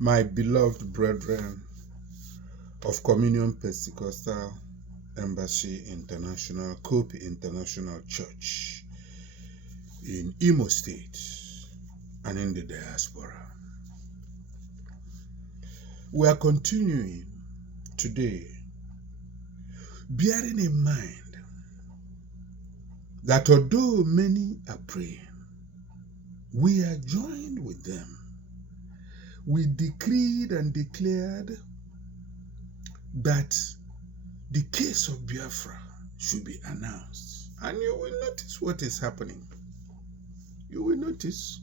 My beloved brethren of Communion Pentecostal Embassy International, Cope International Church in Imo State and in the diaspora. We are continuing today, bearing in mind that although many are praying, we are joined with them. We decreed and declared that the case of Biafra should be announced. And you will notice what is happening. You will notice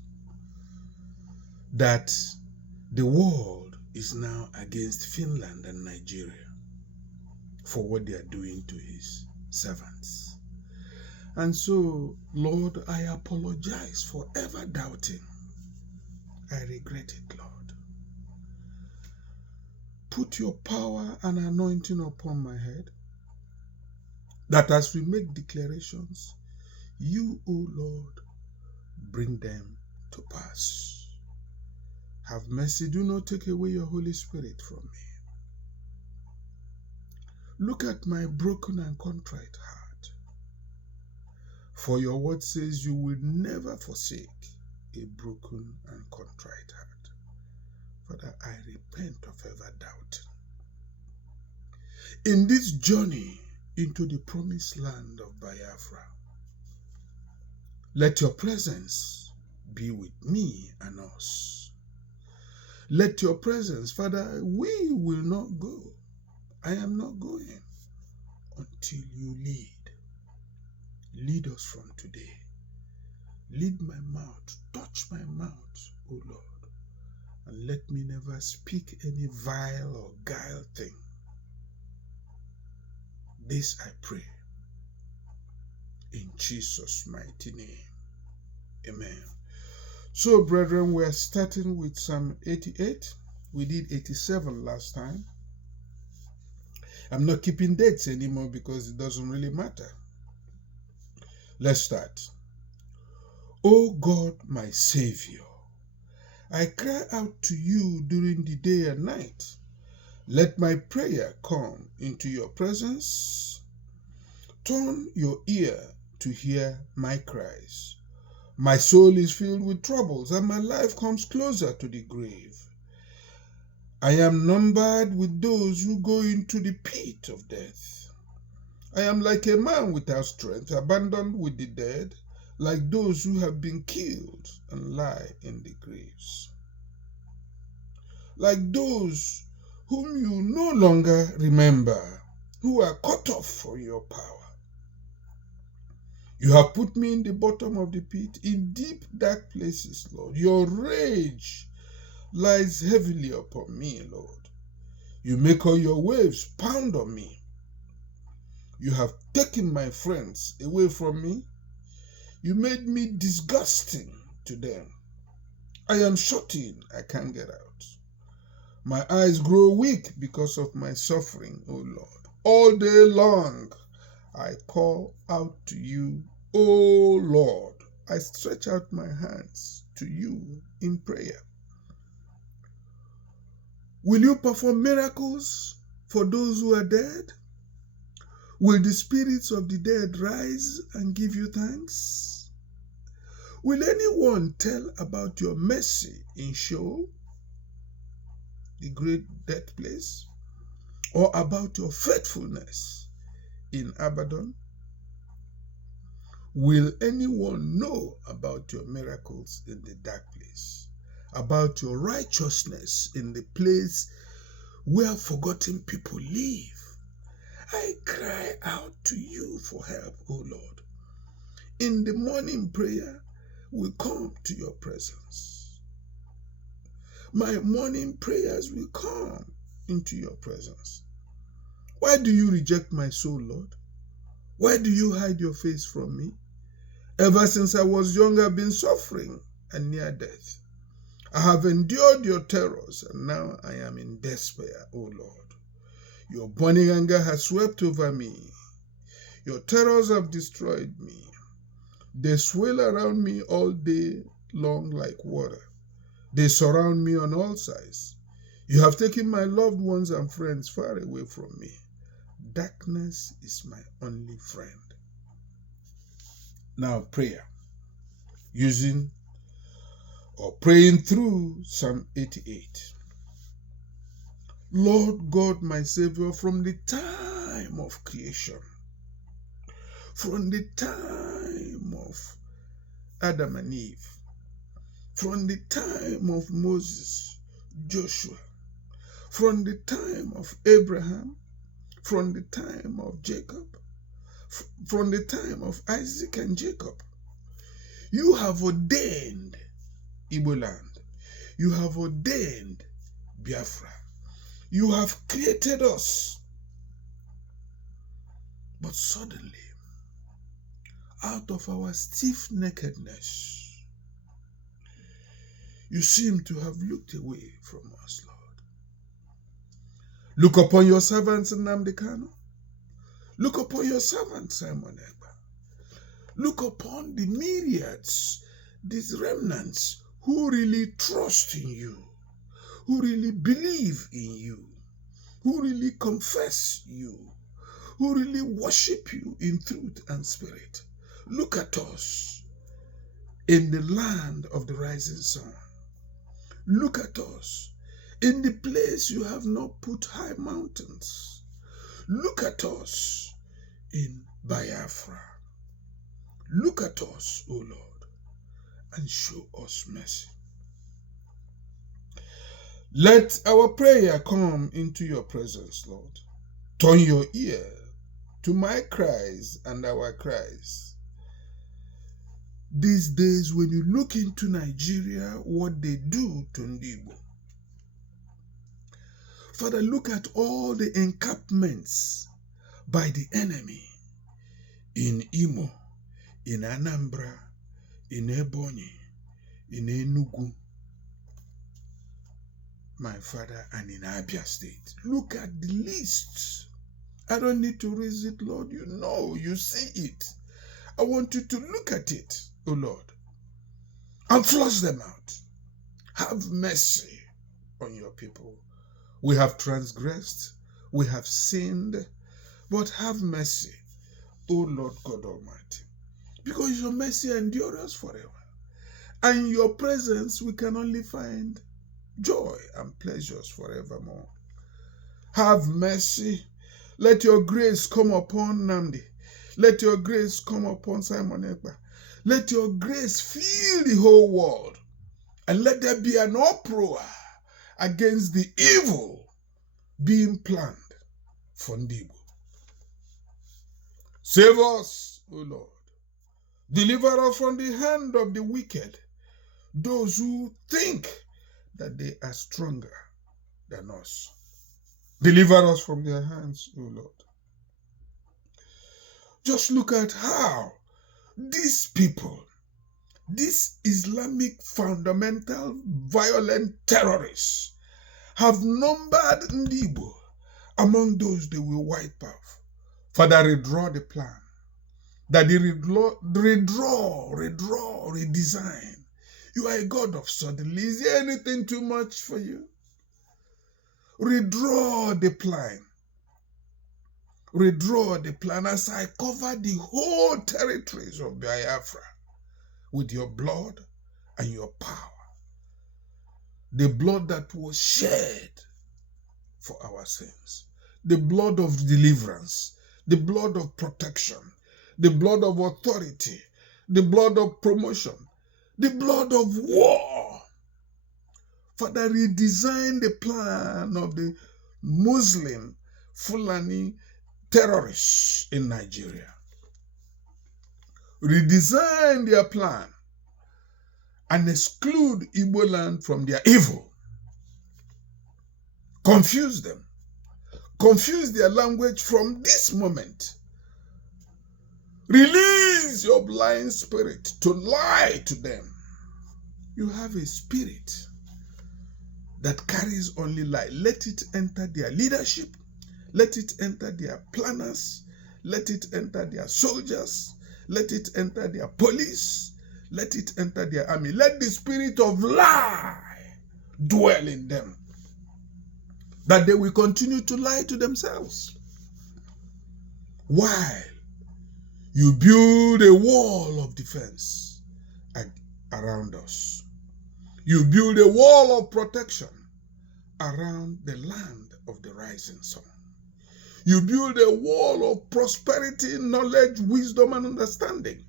that the world is now against Finland and Nigeria for what they are doing to his servants. And so, Lord, I apologize for ever doubting. I regret it, Lord. Put your power and anointing upon my head, that as we make declarations, you, O Lord, bring them to pass. Have mercy, do not take away your Holy Spirit from me. Look at my broken and contrite heart. For your word says you will never forsake a broken and contrite heart. Father, I repent of ever doubting. In this journey into the promised land of Biafra, let your presence be with me and us. Let your presence, Father, we will not go. I am not going until you lead. Lead us from today. Lead my mouth, touch my mouth, O Lord. And let me never speak any vile or guile thing. This I pray. In Jesus' mighty name. Amen. So, brethren, we are starting with Psalm 88. We did 87 last time. I'm not keeping dates anymore because it doesn't really matter. Let's start. O God, my Savior, I cry out to you during the day and night. Let my prayer come into your presence. Turn your ear to hear my cries. My soul is filled with troubles, and my life comes closer to the grave. I am numbered with those who go into the pit of death. I am like a man without strength, abandoned with the dead, like those who have been killed and lie in the graves. Like those whom you no longer remember, who are cut off from your power. You have put me in the bottom of the pit, in deep dark places, Lord. Your rage lies heavily upon me, Lord. You make all your waves pound on me. You have taken my friends away from me. You made me disgusting to them. I am shut in, I can't get out. My eyes grow weak because of my suffering, O Lord. All day long I call out to you, O Lord. I stretch out my hands to you in prayer. Will you perform miracles for those who are dead? Will the spirits of the dead rise and give you thanks? Will anyone tell about your mercy in Sheol, the great death place, or about your faithfulness in Abaddon? Will anyone know about your miracles in the dark place, about your righteousness in the place where forgotten people live? I cry out to you for help, O Lord. In the morning prayer, we come to your presence. My morning prayers will come into your presence. Why do you reject my soul, Lord? Why do you hide your face from me? Ever since I was young, I've been suffering and near death. I have endured your terrors, and now I am in despair, O Lord. Your burning anger has swept over me. Your terrors have destroyed me. They swirl around me all day long like water. They surround me on all sides. You have taken my loved ones and friends far away from me. Darkness is my only friend. Now prayer. Using or praying through Psalm 88. Lord God, my Savior, from the time of creation, from the time of Adam and Eve, from the time of Moses, Joshua, from the time of Abraham, from the time of Jacob, from the time of Isaac and Jacob, you have ordained Igbo land. You have ordained Biafra. You have created us. But suddenly, out of our stiff-neckedness, you seem to have looked away from us, Lord. Look upon your servants Nnamdi Kanu. Look upon your servant Simon Ekpa. Look upon the myriads, these remnants who really trust in you, who really believe in you, who really confess you, who really worship you in truth and spirit. Look at us in the land of the rising sun. Look at us in the place you have not put high mountains. Look at us in Biafra. Look at us, O Lord, and show us mercy. Let our prayer come into your presence, Lord. Turn your ear to my cries and our cries. These days, when you look into Nigeria, what they do to Igbo. Father, look at all the encampments by the enemy in Imo, in Anambra, in Ebonyi, in Enugu, my Father, and in Abia State. Look at the list. I don't need to raise it, Lord. You know, you see it. I want you to look at it, O Lord, and flush them out. Have mercy on your people. We have transgressed, we have sinned, but have mercy, O Lord God Almighty, because your mercy endures forever. And in your presence we can only find joy and pleasures forevermore. Have mercy. Let your grace come upon Nnamdi. Let your grace come upon Simon Ekpa. Let your grace fill the whole world. And let there be an uproar against the evil being planned for Igbo. Save us, O Lord. Deliver us from the hand of the wicked, those who think that they are stronger than us. Deliver us from their hands, O Lord. Just look at how these people, these Islamic fundamental violent terrorists, have numbered Igbo among those they will wipe out. Father, redraw the plan. That they redesign. You are a God of suddenly. Is there anything too much for you? Redraw the plan. Redraw the plan as I cover the whole territories of Biafra with your blood and your power. The blood that was shed for our sins. The blood of deliverance. The blood of protection. The blood of authority. The blood of promotion. The blood of war. Father, redesign the plan of the Muslim Fulani terrorists in Nigeria. Redesign their plan and exclude Igbo land from their evil. Confuse them. Confuse their language from this moment. Release your blind spirit to lie to them. You have a spirit that carries only lie. Let it enter their leadership. Let it enter their planners. Let it enter their soldiers. Let it enter their police. Let it enter their army. Let the spirit of lie dwell in them. that they will continue to lie to themselves. While you build a wall of defense around us. You build a wall of protection around the land of the rising sun. You build a wall of prosperity, knowledge, wisdom, and understanding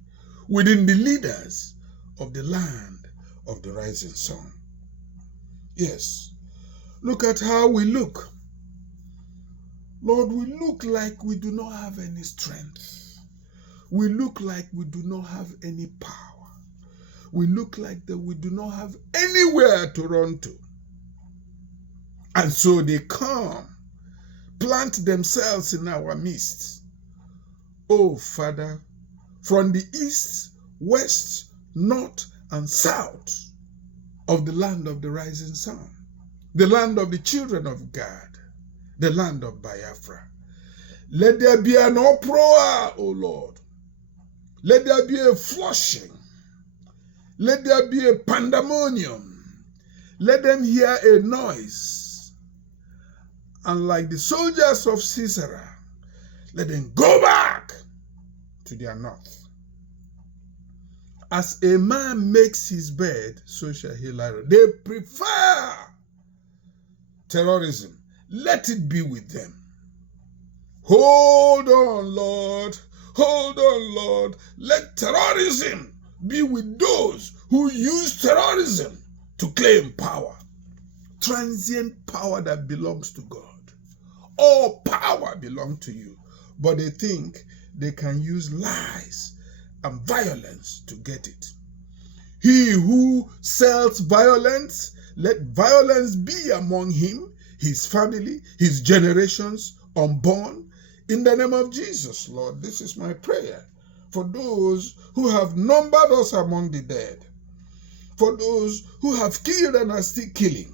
within the leaders of the land of the rising sun. Yes, look at how we look. Lord, we look like we do not have any strength. We look like we do not have any power. We look like that we do not have anywhere to run to. And so they come, plant themselves in our midst. Oh, Father, from the east, west, north, and south of the land of the rising sun, the land of the children of God, the land of Biafra. Let there be an uproar, O Lord. Let there be a flushing. Let there be a pandemonium. Let them hear a noise. And like the soldiers of Sisera, let them go back to their north. As a man makes his bed, so shall he lie. They prefer terrorism. Let it be with them. Hold on, Lord. Hold on, Lord. Let terrorism be with those who use terrorism to claim power. Transient power that belongs to God. All power belongs to you. But they think they can use lies and violence to get it. He who sells violence, let violence be among him, his family, his generations unborn. In the name of Jesus, Lord, this is my prayer for those who have numbered us among the dead, for those who have killed and are still killing,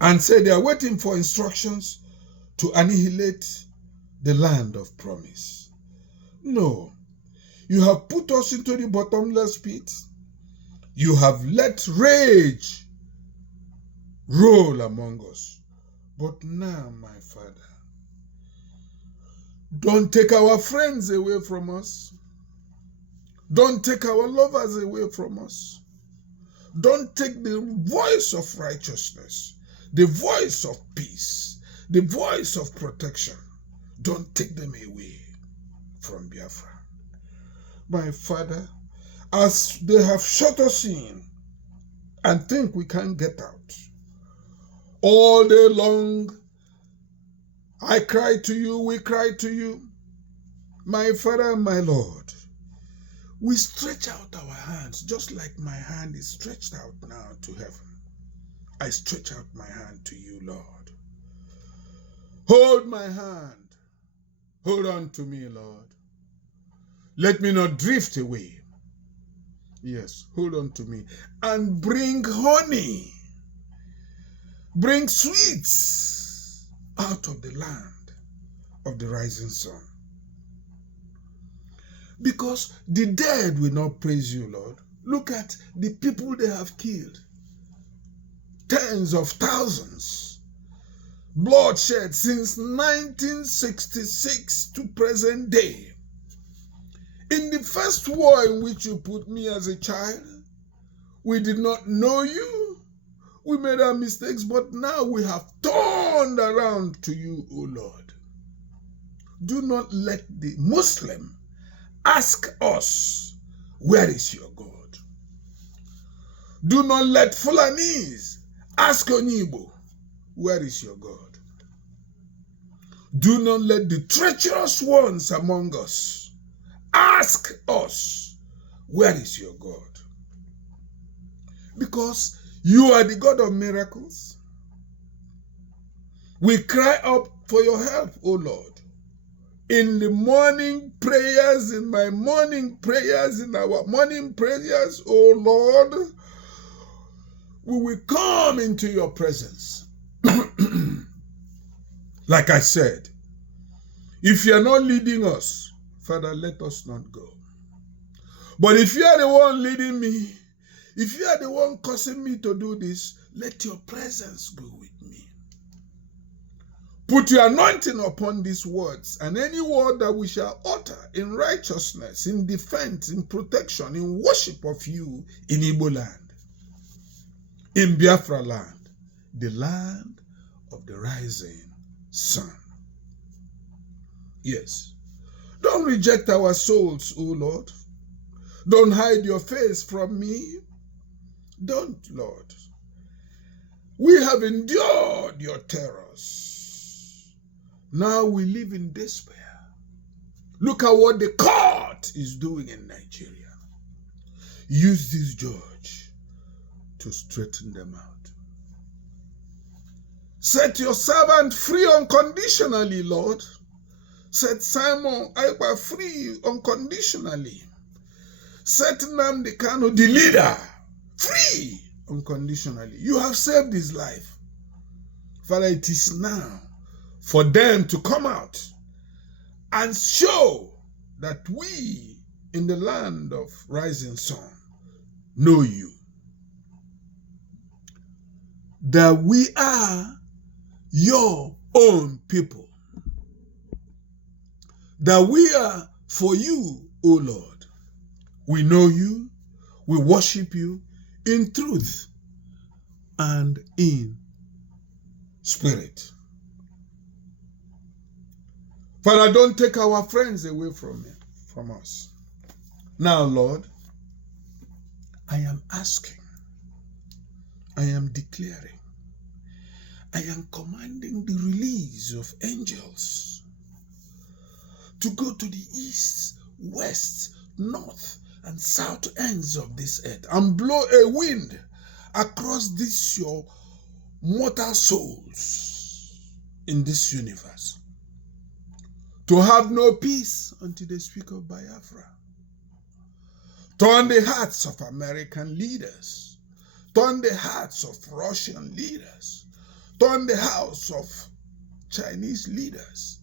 and say they are waiting for instructions to annihilate the land of promise. No, you have put us into the bottomless pit. You have let rage roll among us. But now, my Father, don't take our friends away from us. Don't take our lovers away from us. Don't take the voice of righteousness, the voice of peace, the voice of protection. Don't take them away from Biafra. My Father, as they have shut us in and think we can't get out, all day long, I cry to you, we cry to you, my Father and my Lord. We stretch out our hands just like my hand is stretched out now to heaven. I stretch out my hand to you, Lord. Hold my hand. Hold on to me, Lord. Let me not drift away. Yes, hold on to me. And bring honey. Bring sweets out of the land of the rising sun. Because the dead will not praise you, Lord. Look at the people they have killed. Tens of thousands. Bloodshed since 1966 to present day. In the first war in which you put me as a child, we did not know you. We made our mistakes, but now we have turned around to you, O Lord. Do not let the Muslim ask us, where is your God? Do not let Fulanis ask Onibo, where is your God? Do not let the treacherous ones among us ask us, where is your God? Because you are the God of miracles. We cry up for your help, O Lord. In the morning prayers, in my morning prayers, in our morning prayers, O Lord, we will come into your presence. Like I said, if you are not leading us, Father, let us not go. But if you are the one leading me, if you are the one causing me to do this, let your presence go with me. Put your anointing upon these words, and any word that we shall utter in righteousness, in defense, in protection, in worship of you in Igbo land, in Biafra land, the land of the rising sun. Yes. Don't reject our souls, O Lord. Don't hide your face from me. Don't, Lord. We have endured your terrors. Now we live in despair. Look at what the court is doing in Nigeria. Use this judge to straighten them out. Set your servant free unconditionally, Lord. Set Simon Ekpa free unconditionally. Set Nnamdi Kanu, the leader, free unconditionally. You have saved his life. Father, it is now for them to come out and show that we in the land of rising sun know you. That we are your own people. That we are for you, O Lord. We know you, we worship you in truth and in spirit. Father, don't take our friends away from us. Now, Lord, I am asking, I am declaring, I am commanding the release of angels to go to the east, west, north, and south ends of this earth and blow a wind across this your mortal souls in this universe, to have no peace until they speak of Biafra. Turn the hearts of American leaders, turn the hearts of Russian leaders, turn the hearts of Chinese leaders,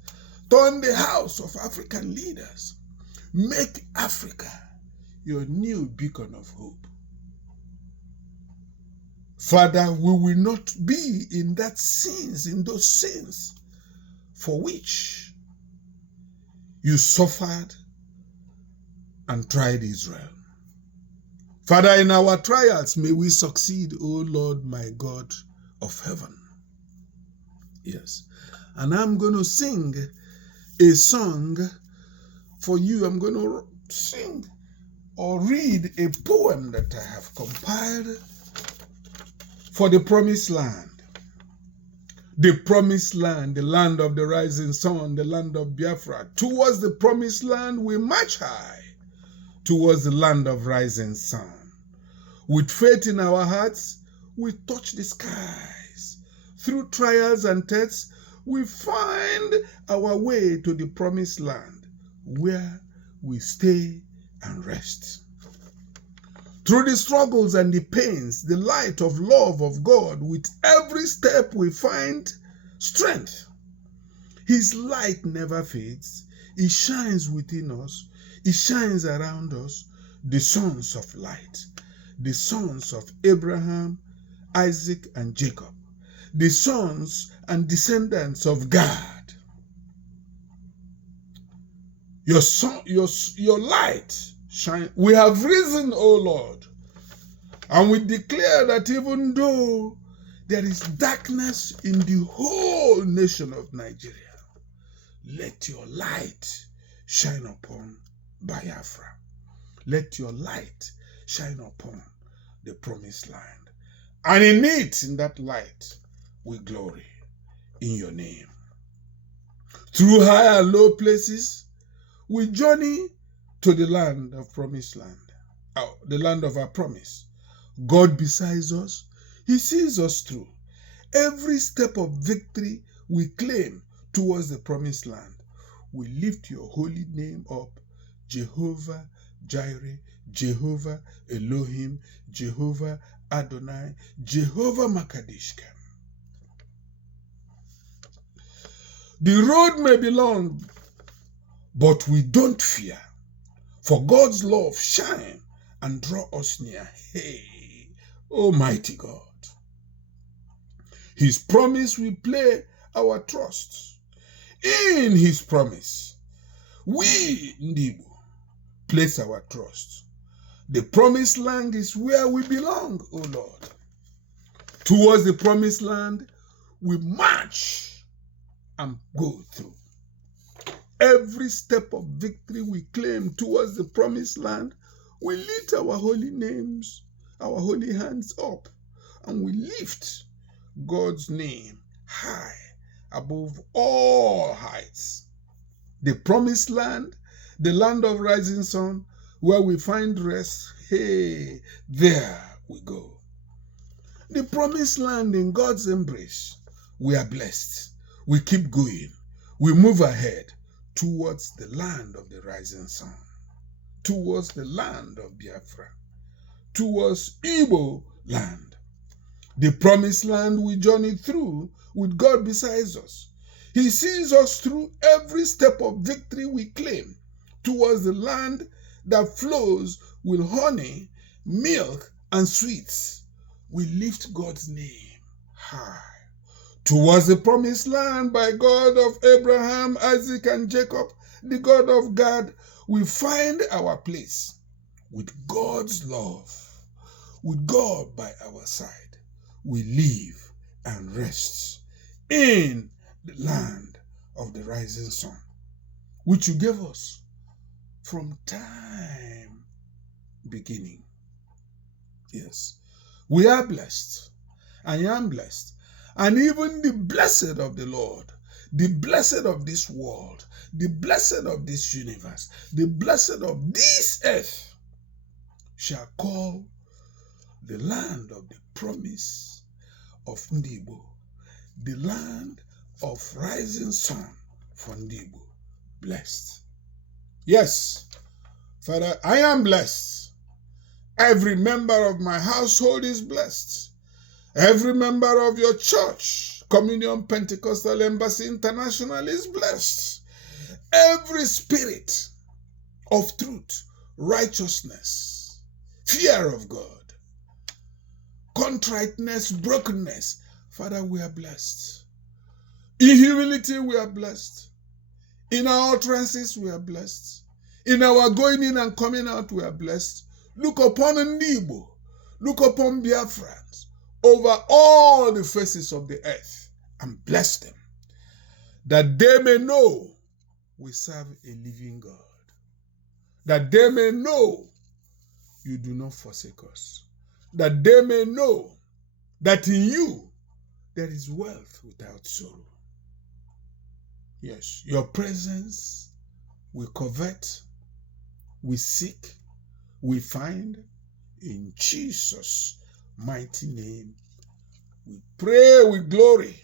turn the hearts of African leaders. Make Africa your new beacon of hope. Father, we will not be in those sins for which you suffered and tried Israel. Father, in our trials, may we succeed, O Lord, my God of heaven. Yes. And I'm going to sing a song for you. I'm going to sing or read a poem that I have compiled for the promised land. The promised land, the land of the rising sun, the land of Biafra. Towards the promised land, we march high. Towards the land of rising sun. With faith in our hearts, we touch the skies. Through trials and tests, we find our way to the promised land, where we stay and rest. Through the struggles and the pains, the light of love of God, with every step we find strength. His light never fades. It shines within us. It shines around us. The sons of light, the sons of Abraham, Isaac, and Jacob, the sons and descendants of God. Your light shine. We have risen, O Lord, and we declare that even though there is darkness in the whole nation of Nigeria, let your light shine upon Biafra. Let your light shine upon the promised land. And in it, in that light, we glory in your name. Through high and low places, we journey to the land of promised land, the land of our promise. God besides us, he sees us through. Every step of victory we claim towards the promised land. We lift your holy name up, Jehovah Jireh, Jehovah Elohim, Jehovah Adonai, Jehovah Makadishkem. The road may be long, but we don't fear, for God's love shine and draw us near. Hey, Almighty God. His promise will play our trust in his promise. We, Ndibo, place our trust. The promised land is where we belong, O Lord. Towards the promised land, we march and go through. Every step of victory we claim towards the promised land, we lift our holy names, our holy hands up, and we lift God's name high above all heights. The promised land, the land of rising sun, where we find rest, hey, there we go. The promised land in God's embrace, we are blessed. We keep going. We move ahead towards the land of the rising sun, towards the land of Biafra, towards Igbo land. The promised land we journey through with God beside us. He sees us through every step of victory we claim towards the land that flows with honey, milk, and sweets. We lift God's name high. Towards the promised land by God of Abraham, Isaac, and Jacob, the God of God, we find our place with God's love, with God by our side. We live and rest in the land of the rising sun, which you gave us from time beginning. Yes, we are blessed. I am blessed. And even the blessed of the Lord, the blessed of this world, the blessed of this universe, the blessed of this earth shall call the land of the promise of Ndibo, the land of rising sun for Ndibo, blessed. Yes, Father, I am blessed. Every member of my household is blessed. Every member of your church, Communion Pentecostal Embassy International, is blessed. Every spirit of truth, righteousness, fear of God, contriteness, brokenness, Father, we are blessed. In humility, we are blessed. In our utterances, we are blessed. In our going in and coming out, we are blessed. Look upon Ndibo. Look upon Biafrans over all the faces of the earth and bless them, that they may know we serve a living God, that they may know you do not forsake us, that they may know that in you there is wealth without sorrow. Yes, your presence we covet, we seek, we find. In Jesus' mighty name, we pray with glory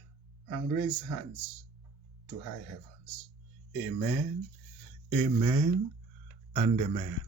and raise hands to high heavens. Amen, amen, and amen.